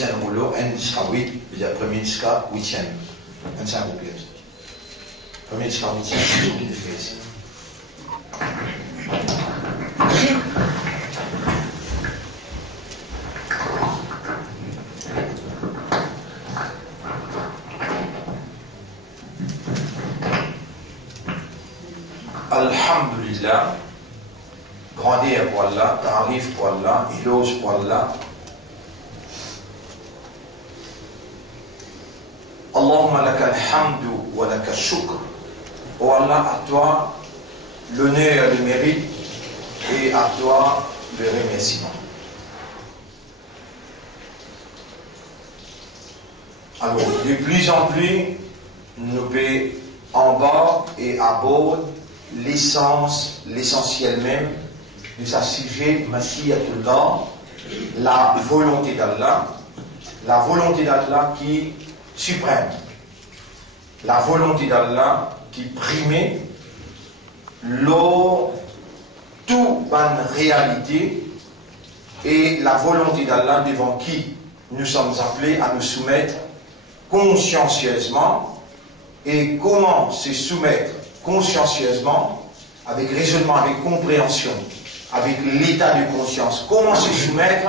Zijn rouleau en schawit, dus premier ska, huitième. En zijn opletten. Premier ska, huitième, c'est tout in de feest. Alhamdulillah, grandeur pour Allah, tarif pour Allah, éloge pour Allah. Allahumma laka alhamdu wa laka shukr. Oh Allah, à toi l'honneur, le mérite et à toi le remerciement. Alors, de plus en plus, nous pouvons en bas et à bord l'essence, l'essentiel même de sa sujet, Mashiatullah, la volonté d'Allah qui suprême, la volonté d'Allah qui primait toute bonne réalité et la volonté d'Allah devant qui nous sommes appelés à nous soumettre consciencieusement. Et comment se soumettre consciencieusement, avec raisonnement, avec compréhension, avec l'état de conscience, comment se soumettre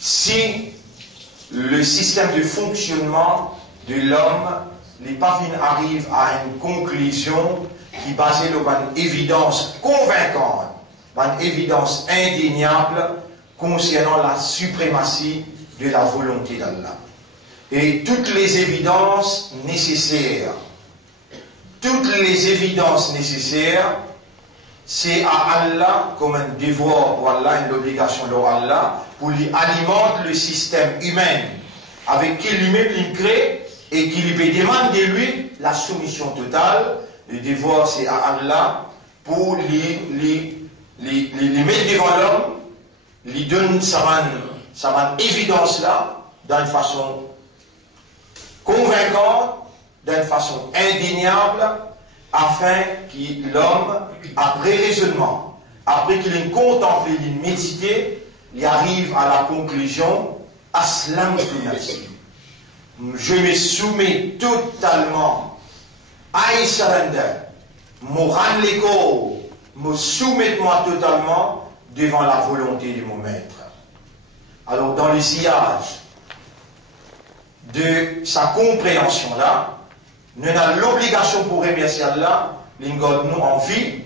si le système de fonctionnement de l'homme, les parvient arrive à une conclusion qui basée sur une évidence convaincante, une évidence indéniable concernant la suprématie de la volonté d'Allah. Et toutes les évidences nécessaires, c'est à Allah comme un devoir pour Allah, une obligation pour Allah, pour lui alimenter le système humain avec qui lui-même il crée et qui lui demande de lui la soumission totale. Le devoir c'est à Allah pour lui mettre devant l'homme, lui donne sa évidence là d'une façon convaincante, d'une façon indéniable, afin que l'homme, après raisonnement, après qu'il ait contemplé, il ait médité, il arrive à la conclusion, Aslam Nafsi. Je me soumets totalement, I surrender, me rendre l'écho, me soumettre moi totalement devant la volonté de mon maître. Alors dans le sillage de sa compréhension là, nous avons l'obligation pour remercier Allah, nous en vie,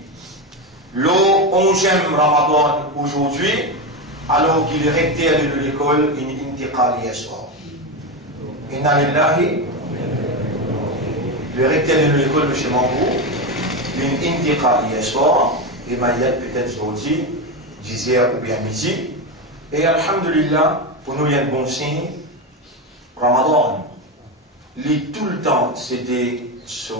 le 11e Ramadan aujourd'hui, alors qu'il est recteur de l'école, in intiqal yasra. Inna lillahi, le recteur de l'école, M. Mangou, in intiqal yasra, et Mayet peut-être aussi, 10h ou bien midi. Et alhamdulillah, pour nous, il y a un bon signe. Ramadan, lui, tout le temps, c'était ce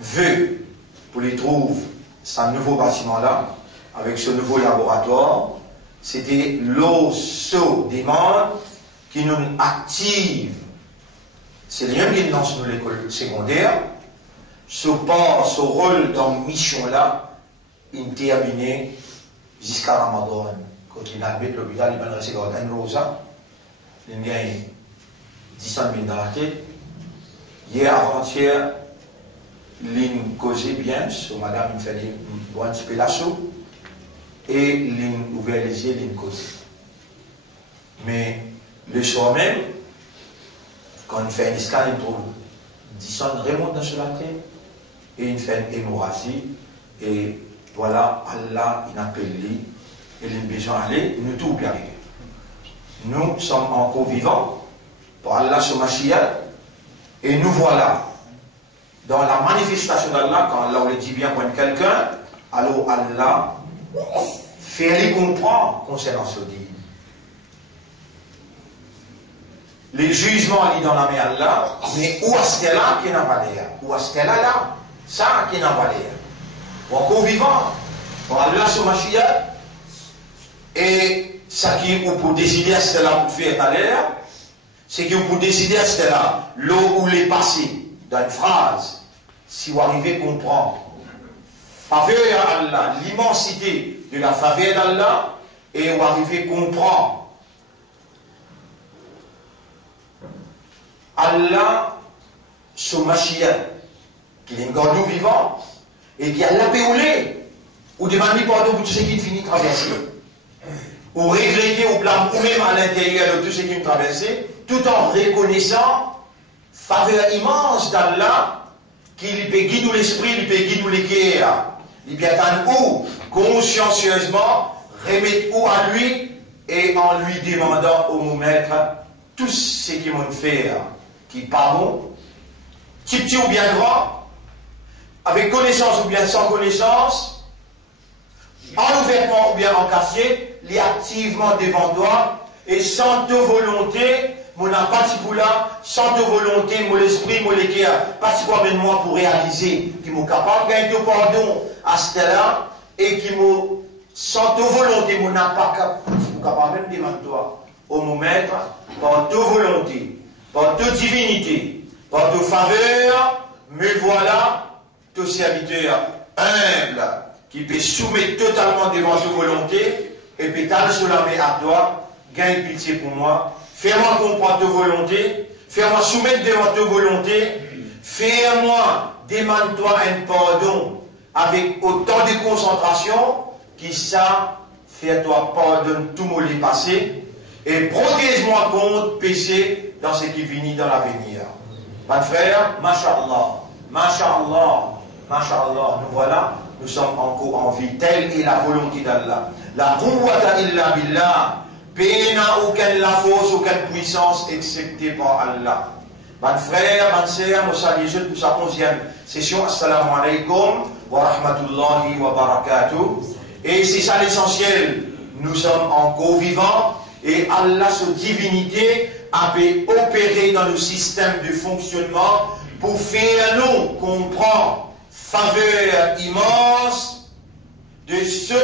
vœu pour les trouver ce nouveau bâtiment-là, avec ce nouveau laboratoire. C'était l'eau demande qui nous active. C'est les mêmes qui lancent nous l'école secondaire. Ce part, ce rôle dans la mission-là, il terminé jusqu'à Ramadan. Quand il a habité l'hôpital, il va rester dans une rosa. Il gagne 10 000 dans la tête. Hier, avant-hier, il causait bien, so madame il fait une bonne spélasso, et il ouvert les yeux, il causait. Mais le soir même, quand il fait une escale, il trouve 10 remonte dans la tête, et il fait une hémorragie, et voilà, Allah, il appelle lui, et il a besoin d'aller, nous tout bien arriver. Nous sommes encore vivants, pour Allah sur Mashiach, et nous voilà, dans la manifestation d'Allah, quand Allah le dit bien pour quelqu'un, alors Allah fait les comprendre concernant ce dit. Les jugements dans la main d'Allah, mais où est-ce qu'elle a qui n'a pas l'air? Où est-ce qu'elle a là? Ça qui n'a pas l'air. Ou encore vivant, pour Allah sur Mashiach, et ça qui est pour décider à ce là pour faire à l'air, c'est que pour décider à ce là, l'eau où les passer dans une phrase, si vous arrivez à comprendre, faveur à Allah, l'immensité de la faveur d'Allah, et vous arrivez à comprendre, Allah, ce Mashiach, qui est un gardou vivant, et qui a la péoulé, ou demandé pardon pour tout ce qui finit traversé, ou regretter ou blâmer, ou même à l'intérieur de tout ce qui me traversé, tout en reconnaissant faveur immense d'Allah, qu'il peut guider l'esprit, il peut guider les cœurs, il peut attendre où, consciencieusement, remettre où à lui, et en lui demandant au mon maître tout ce qu'il m'a fait, qui parle, petit ou bien grand, avec connaissance ou bien sans connaissance, en ouvertement ou bien en quartier, les activement devant toi, et sans ta volonté, mon particulier, sans ta volonté, mon esprit, mon cœur, particulièrement moi pour réaliser, qui m'est capable de gagner pardon à ce là et qui m'est, sans ta volonté, mon pas capable même de demander toi, au mon maître, par ta volonté, par ta divinité, par ta faveur, me voilà, ton serviteur humble, qui peut soumettre totalement devant ta volonté, et puis t'as sur la main à toi, gagne pitié pour moi, fais-moi comprendre ta volonté, fais-moi soumettre devant ta volonté, fais-moi, demande-toi un pardon avec autant de concentration qui ça, fais-toi pardon tout mon lit passé et protège-moi contre péché dans ce qui vient dans l'avenir. Mon frère, Masha'Allah, Masha'Allah, Masha'Allah, nous voilà, nous sommes encore en vie, telle est la volonté d'Allah. La quwwata illa billah. Pays n'a aucune la force, aucune puissance, excepté par Allah. Mes frères, mes sœurs, nous saluons pour sa 11e session. Assalamu alaikum wa rahmatullahi wa barakatuh. Et c'est ça l'essentiel. Nous sommes encore vivants et Allah, sa divinité, a pu opérer dans le système de fonctionnement pour faire nous comprendre faveur immense de ce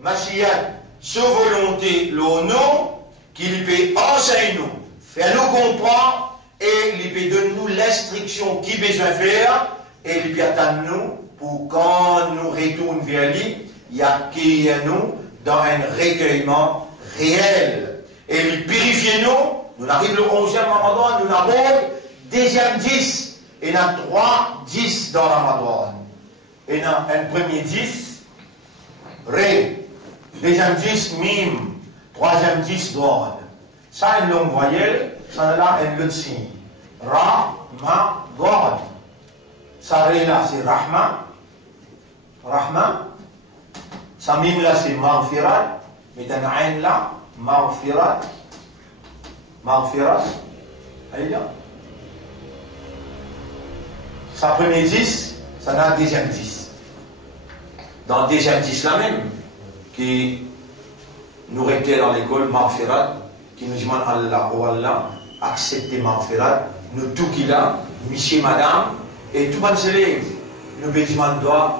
Mashiach. Sa volonté, le nom, qu'il peut enseigner nous, faire nous comprendre, et il peut donner nous l'instruction qu'il besoin faire, et il peut attendre nous, pour quand nous retournons vers lui, il accueille nous dans un recueillement réel. Et il purifie nous, nous arrivons le 11e Ramadan, nous avons deuxième 10, et nous avons 3 10 dans Ramadan. Et nous avons un premier 10, Ré. Deuxième 10, mime. Troisième 10, droite. Ça, une longue voyelle, ça là, un autre signe. Ra, ma, droite. Ça, ré là, c'est Rahma. Rahma. Ça, mime là, c'est Maghfirat. Mais un ain là, Maghfirat. Maghfirat. Allez là. Ça, premier 10, ça a deuxième 10. Dans le deuxième 10 là même. qui nous réclame dans l'école, Marfirat, qui nous demande Allah, oh Allah, acceptez Marfirat, nous tout qu'il a, monsieur, madame, et tout le monde élèves, nous demandons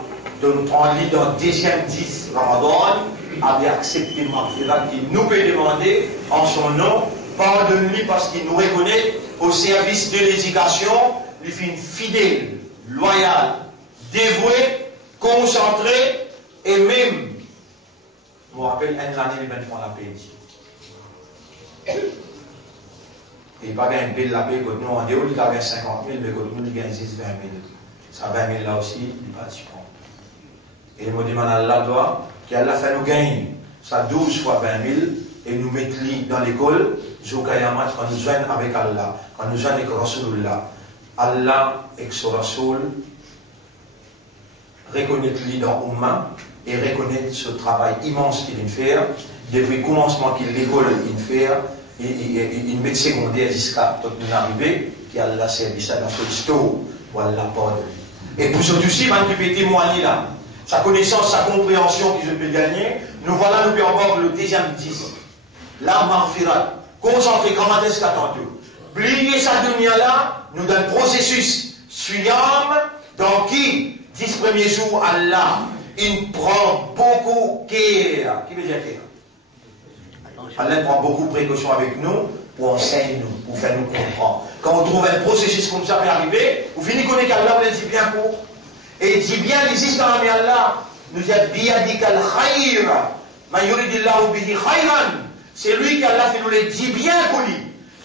de nous prendre dans le deuxième 10 Ramadan, avec accepter Marfirat, qui nous peut demander en son nom, pardonne-lui parce qu'il nous reconnaît au service de l'éducation, lui fait une fidèle, loyale, dévouée, concentrée, et même, je me rappelle, une année, les 23 la paix. Et pas bien une belle la paix, quand nous en déroule, il y avait 50 000, mais quand nous, il y a 10, 20 000. Ça 20 000 là aussi, il va s'y prendre. Et il me demande à Allah, doit, qu'Allah fait nous gagner, ça 12 fois 20 000, et nous mettre dans l'école, Zokayamat, quand nous joignons avec Allah, quand nous joignons avec Rasulullah. Allah, avec son Rasul, reconnaître-lui dans Oumma et reconnaître ce travail immense qu'il vient faire, depuis le commencement qu'il l'école il fait, et il met secondaire jusqu'à tout nous arriver, qu'Allah servi ça dans ce store, pour Allah pardonne. Et pour surtout aussi, quand il peut témoigner là, sa connaissance, sa compréhension qu'il peut gagner, nous voilà, nous pouvons avoir le deuxième 10. La Marfirat, concentré comme un test attendu. Plier sa dunya là, nous donne processus suivant, dans qui, 10 premiers jours, Allah, il prend beaucoup care. Qui veut dire care? Allah prend beaucoup de précautions avec nous pour enseigner nous, pour faire nous comprendre. Quand on trouve un processus comme ça peut arriver, vous finissez connaître qu'Allah vous dit bien pour. Et il dit bien, il existe dans la Allah, nous dit biyadik al-khayr, ma yuridillahu bihi khayran. C'est lui qu'Allah fait nous le dit bien pour lui.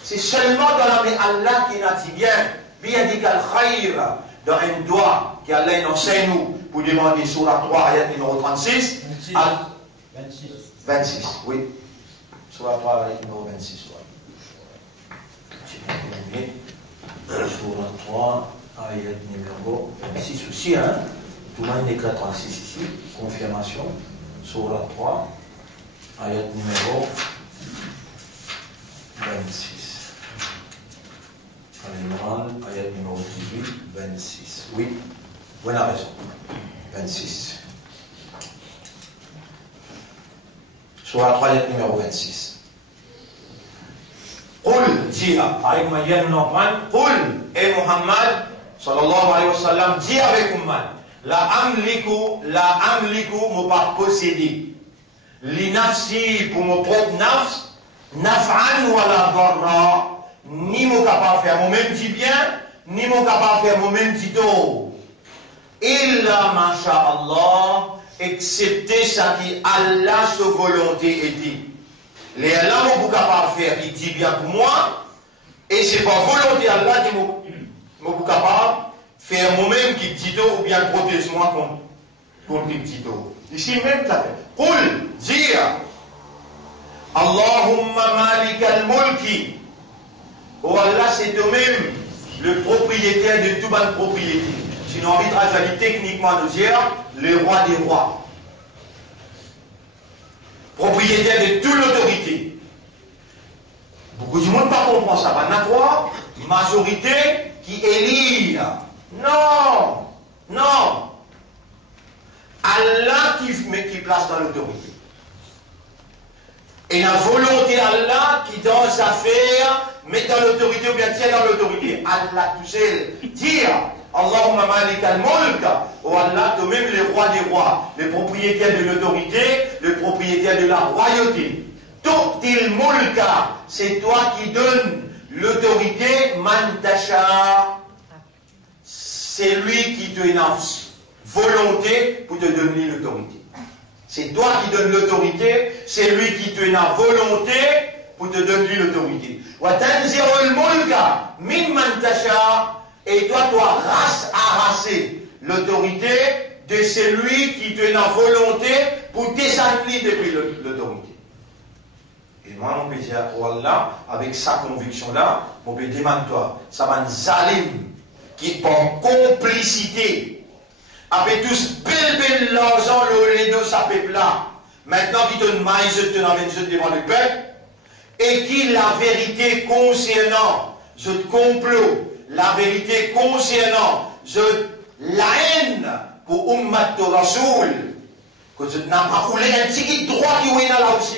C'est seulement dans la main Allah qui n'a dit bien, biyadik al-khayr, dans un doigt qu'Allah enseigne nous pour demander sur la 3, ayat numéro 36. 26, oui. Sur la 3, ayat numéro 26. Sur la 3, ayat numéro 26 aussi, hein. Tout le monde écrit 36 ici, confirmation. Sur la 3, ayat numéro 26. Al-Imran, ayat numéro 18, 26. Oui, vous avez raison. 26. Sur la 3, ayat numéro 26. Qul, dis, avec Maïen, nous en prenons. Qul, et Muhammad, sallallahu alayhi wa sallam, dis avec Muhammad, la amliku, me pas posséder. Li nafsi, pour mon propre nafs, naf'an wa la darra. Ni mon capable faire moi-même dit bien, ni mon capable faire moi-même dit tôt. Illa masha'Allah, excepté ça qui Allah sa volonté est dit. Les Allah mon capable faire qui dit bien pour moi, et c'est pas volonté Allah qui mon capable faire moi-même qui dit tôt ou bien protéger moi contre qui dit tôt. Ici même ça fait. Qul, dire Allahumma malik al-mulki. Oh Allah, c'est toi-même le propriétaire de toute bonne propriété. Sinon, on va techniquement nous dire le roi des rois. Propriétaire de toute l'autorité. Beaucoup de monde ne comprend ça. On a quoi? Majorité qui élit. Non, non. Allah qui place dans l'autorité. Et la volonté Allah qui dans sa affaire met dans l'autorité ou bien tient dans l'autorité. Allah tout seul. Dire Allahumma malik al-mulk. Oh Allah, toi-même le roi des rois, le propriétaire de l'autorité, le propriétaire de la royauté. Tu'til mulka, c'est toi qui donnes l'autorité. Man tasha, c'est lui qui te donne volonté pour te donner l'autorité. C'est toi qui donnes l'autorité, c'est lui qui te donne la volonté pour te donner l'autorité. Et toi, arraser l'autorité de celui qui te donne la volonté pour t'échapper depuis l'autorité. Et moi, on peut dire, oh Allah, avec sa conviction-là, on peut demander toi, ça va nous zalim, qui par complicité, avec tous bel l'argent, les deux, ça peuple là. Maintenant, qui te maïs, te n'amène devant le peuple, et qui la vérité concernant ce complot, la vérité concernant la haine pour Ummat Rasoul, Quand tu n'as pas roulé un petit droit qui est là aussi.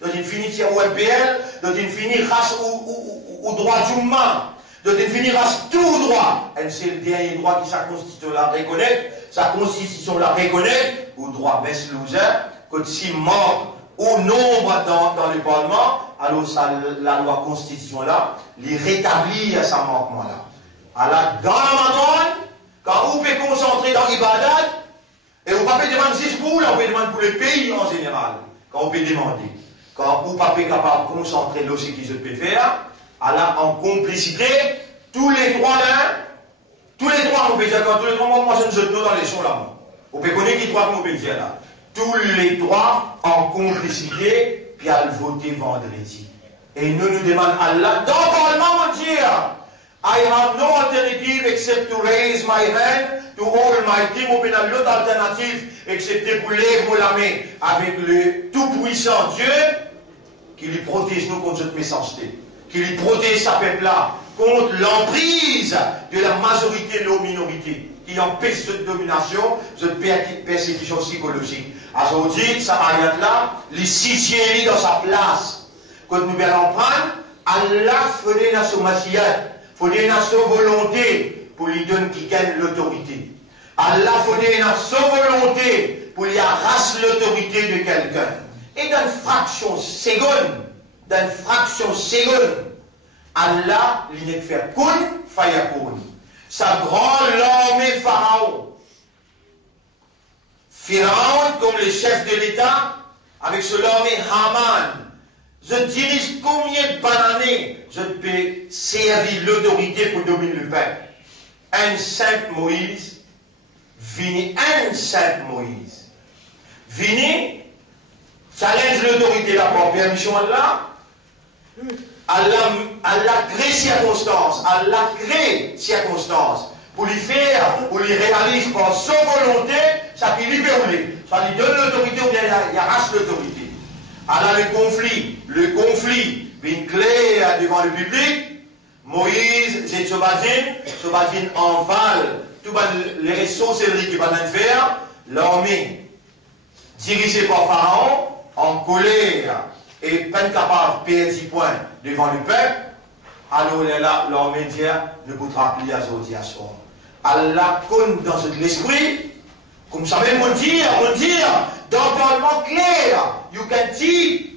Donc il finit sur OMPL, donc il finit race au droit humain. Donc il finit race tout droit. Et c'est le dernier droit qui sa constitution la reconnaît, sa constitution la reconnaît, au droit baisse loser, quand si mort au nombre dans le Parlement, alors ça, la loi constitution là, les rétablit à sa manquement là. Alors dans Ramadan, quand vous pouvez concentrer dans l'Ibadat, et vous ne pouvez pas demander 6 pour vous, là, vous pouvez demander pour le pays en général, quand vous pouvez demander. Quand vous ne pouvez pas capable de concentrer là, ce qu'ils peuvent faire, alors en complicité, tous les droits là, tous les droits, vous pouvez dire, quand tous les droits, moi je ne jette dans les sons là. Vous pouvez connaître qui droits que vous pouvez dire là. Tous les droits en complicité, puis à le voter vendredi. Et nous demandons à Allah, dans le Parlement, on dit, I have no alternative except to raise my hand to all my team. Ou bien l'autre alternative, excepté pour lever la main avec le tout-puissant Dieu, qui lui protège nous contre cette méchanceté, qui lui protège sa peuple-là contre l'emprise de la majorité de la minorité, qui empêche cette domination, cette persécution psychologique. Alors on dit, ça ayat-là, les situer dans sa place. Quand nous allons prendre, Allah faisait la sommation, faisait la volonté pour lui donner qui gagne l'autorité. Allah faisait la volonté pour lui arracher l'autorité de quelqu'un. Et dans une fraction seconde, Allah, il n'est que faire kun, fayakun. Sa grande armée Pharaon. Pharaon, comme le chef de l'État, avec son armée Haman. Je dirige combien d'années je peux servir l'autorité pour dominer le peuple. Un simple Moïse, vini un simple Moïse. Vini, challenge l'autorité là pour permission Allah. Allah crée circonstances, Allah crée circonstances pour lui faire, pour lui réaliser par son volonté, ça qui lui permet. Ça lui donne l'autorité ou bien il arrache l'autorité. Alors le conflit, une clé devant le public, Moïse, c'est Sobazine envale toutes les ressources qui vont faire, l'armée dirigée par Pharaon, en colère et peine capable de perdre 10 points devant le peuple, alors là, l'armée ne pourra plus ajouter à soi. Allah compte dans l'esprit, comme ça même on dit, dans le parlement clair, you can teach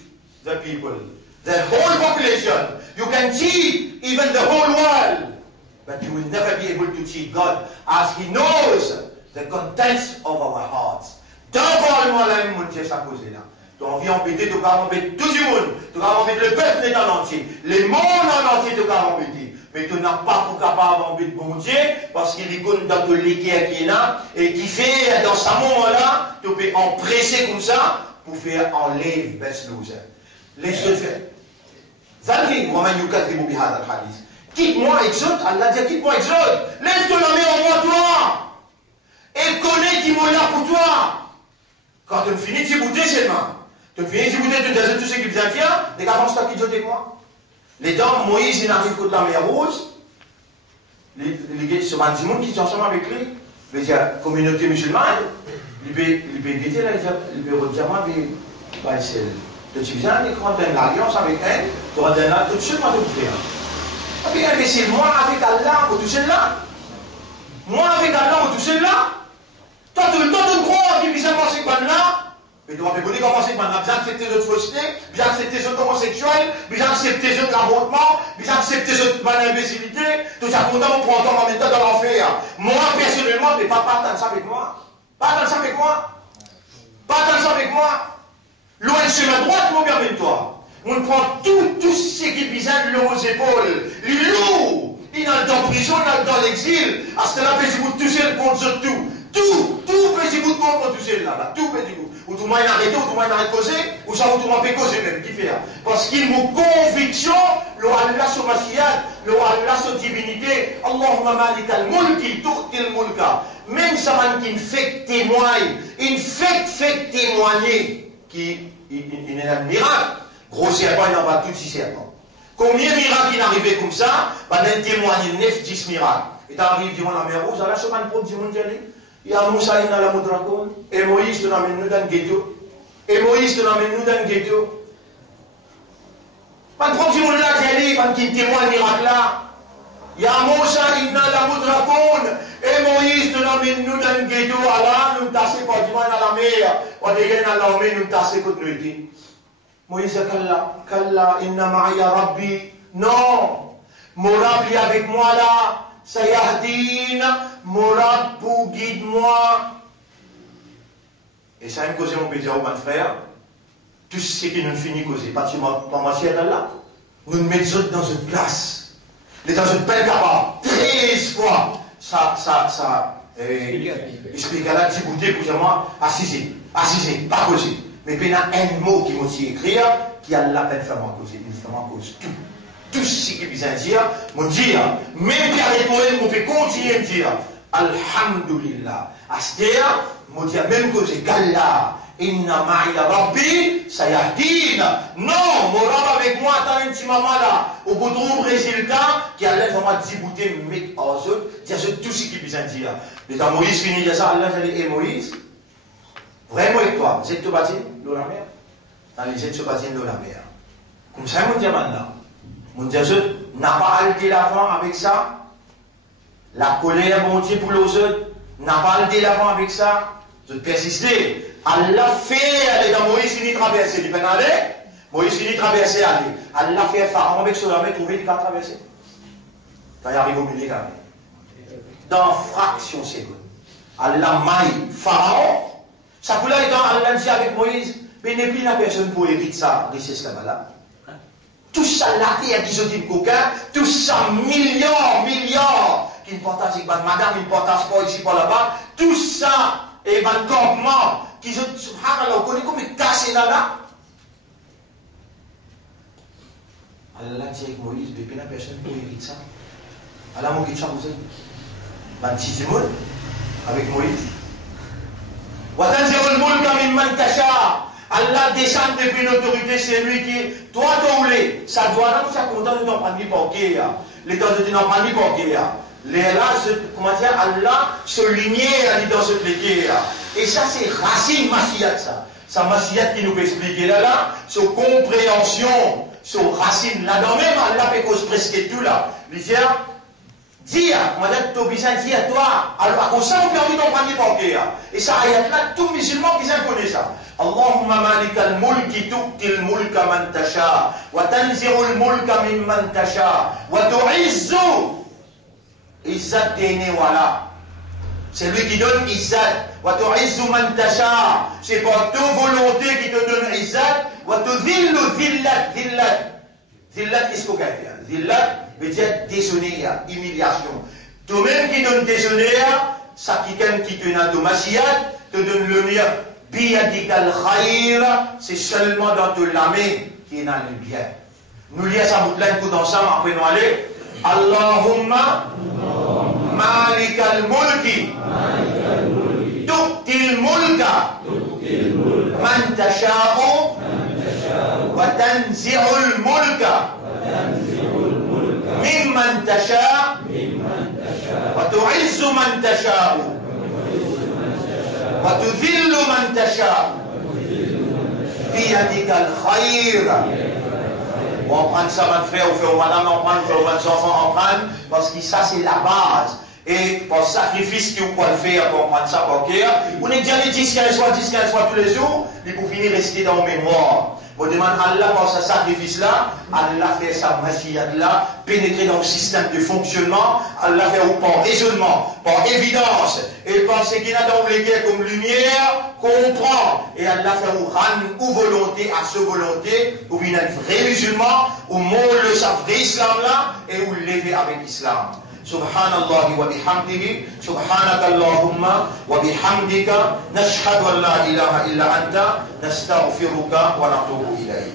the people, the whole population, you can teach even the whole world, but you will never be able to teach God as He knows the contents of our hearts. Dans le parlement là, mon Dieu, ça cause là. Tu as envie d'embêter, tu as embêter tout le monde, tu as embêter le peuple en entier, le monde en entier, tu as embêter. Mais tu n'as pas pour capable d'embêter bon Dieu, parce qu'il est connu dans tout l'équerre qui est là, et qui fait, dans ce moment-là, tu peux empresser comme ça, pour faire enlever best loser. Laisse-le faire. Zalri, Romain Yukat, qui m'a hadith. Quitte-moi, exode, Allah dit, quitte-moi, exode. Laisse-toi la main en moi, toi. Et connais qui m'a là pour toi. Quand tu finis, tu boudes seulement. Tu finis, tu boudes, tu dis tout ce qui vient, tiens, les gars, avance-toi qui avec moi. Les dents, Moïse, il arrive contre la mer Rouge. Les gens qui sont ensemble avec lui, la communauté musulmane, il peut guider là, il peut redire, moi, c'est tu viens, il prend l'alliance avec elle, tu rentres là, tout de suite, moi, tu peux faire. Et puis, c'est moi avec Allah, pour toucher là. Moi avec Allah, pour toucher là. Toi, tu crois qu'il vient passer par là. Mais tu vas me comment c'est maintenant, bien accepter les autres faussetés, bien accepter les autres homosexuels, bien accepter les autres l'avortement, bien accepter les autres imbécilité, tout ça pour nous prendre en même temps dans l'enfer. Moi, personnellement, mais pas dans ça avec moi. Pas dans ça avec moi. Pas dans ça avec moi. Loin de chemin droit, mon bien avec toi. On prend tout ce qui vient de aux épaules. Les loups, il est dans la prison, il est dans l'exil. À ce là, vous touchez le compte sur tout. Tout petit bout de monde pour toucher là, tout petit bout. Ou tout le monde arrêté, ou tout le monde arrête de causer, ou ça, ou tout le monde peut causer même, qui fait. Parce qu'il m'a conviction, Allah sur Mashiach, Allah sur divinité, Allahumma malikal mulki, tu'til mulka. Même ça, qui fait témoigner, il fait témoigner, qui est un miracle. Gros serpent, il en va tout 6 serpents. Combien de miracles il est arrivé comme ça, il témoigner 9-10 miracles. Et tu arrives devant la mer Rouge, Allah, je ne peux pas dire, Il y a Moussa qui est dans la Moudrakoun, et Moïse te l'amène nous dans le ghetto. Et Moïse te l'amène nous dans le ghetto. Pas de problème là, qui pas de témoin miracle là. Il y a Moussa qui est dans la Moudrakoun, et Moïse te l'amène nous dans le ghetto. Alors, nous tasser pas du mal dans la mer. On est dans l'armée, nous tasser contre nous. Moïse a Kalla, inna ma'iya rabbi. Non, mon Rabbi est avec moi là. Sayahdin, mon Rabbi guide-moi. Et ça me cause mon pédia, mon frère. Tout ce qui nous finit causer. Parce que moi, là, nous nous mettons dans une place. Nous dans une belle cabane. 13 fois. Ça, explique à la petite bouteille pour moi, assisez, pas causer. Mais il y a un mot qui m'a dit écrire, qui a la peine de faire moi causer. Il fait moi cause tout. Tout ce qui est besoin de dire, mon dire, même Pierre et Moïse, on peut continuer de dire, Alhamdulillah. À ce terre, mon dire, même cause, Galla, inna ma'iya rabbi, sayahdin. Non, mon rab avec moi, attends un petit moment là, au bout de résultat, qui allait vraiment débouter, mais aux autres, dire tout ce qui est besoin de dire. Mais quand Moïse finit de ça, Allah dit, et Moïse, vraiment avec toi, vous êtes bâti l'eau la mer. Dans les êtes bâti l'eau la mer. Comme ça, mon dire maintenant. Mon Dieu, n'a pas arrêté l'avant avec ça. La colère, mon Dieu, pour les autres, n'a pas arrêté l'avant avec ça. Je persister. Allah fait aller dans Moïse, il traverser. Il peut aller. Moïse, il traverser, aller. Allah fait Pharaon avec ce ramé, trouver qu'il a traversé. Quand il arrive au milieu, dans fraction seconde. Allah maille Pharaon. Ça peut aller quand Allah dit avec Moïse, mais il n'y a plus la personne pour hériter ça, de ces esclaves-là. Tout ça, la terre qui se dit coquin, tout ça, milliards, qui ne partagent pas, madame, ils ne partagent pas ici, pas là-bas, tout ça, et ben, campement, qui se, subhanallah, on connaît comme ils cassent là. Allah dit avec Moïse, mais il n'y a personne pour hériter ça. Allah m'a dit ça, vous savez. Ben, petit monde, avec Moïse. Watanzirul mulka mimman tasha. Allah descend depuis l'autorité, c'est lui qui, toi, doulé, ça doit là, ça content de n'en prendre pas guerre. Les temps de n'en prendre pas guerre. Les là, comment dire, Allah se lumière dans cette guerre. Et ça, c'est racine massiyat, ça. Ça, massiyat qui nous peut expliquer là, sur compréhension, sur racine. Là-dedans même, Allah peut cause presque tout là. Dire, madame, tu as besoin de dire à toi, alors, comme ça, on peut envie d'en prendre pas guerre. Et ça, il y a là, tout musulman qui connaît ça. Allahumma malikal mulki tu'til mulka man tasha wa tanzirul mulka mimman tasha wa tu'izzu izzat dene wala. C'est lui qui donne izzat. Wa tu'izzu man tasha. C'est par ta volonté qui te donne izzat. Wa tudhillu dhillat. Dhillat, qu'est-ce qu'on fait? Dhillat veut dire désonner, humiliation. Toi-même qui donne désonner, ça qui te donne masiyat, te donne le mien. Biyadikal khair, c'est seulement dans de la main qui est dans le bien. Nous lisons ça bout de là, coup ensemble, après nous aller. Allahumma malikal mulki tu'til mulka man tasha'u wa tanzi'ul mulka mimman tasha' wa tu'izzu man tasha'u وتذل من تشاء بيدك الخير. On prend ça, mon frère, on fait au madame, on prend, on fait aux enfants, on prend, parce que ça, c'est la base. Et pour le sacrifice qu'on peut faire pour prendre ça pour cœur, on est déjà les 10-15 fois tous les jours, mais pour finir rester dans la mémoire. On demande à Allah par ce sacrifice-là, Allah fait sa massiyat-là, pénétrer dans le système de fonctionnement, Allah fait par raisonnement, par évidence, et par ce qu'il a dans les guerres comme lumière, comprend, et Allah fait ou volonté à ce volonté, ou bien un vrai musulman, ou molle sa vrai islam-là, et ou lever avec l'islam. Subhanallah wa bihamdihi, subhanaka Allahumma wa bihamdika, nashhadu an la ilaha illa anta, nastaghfiruka wa natubu ilayk.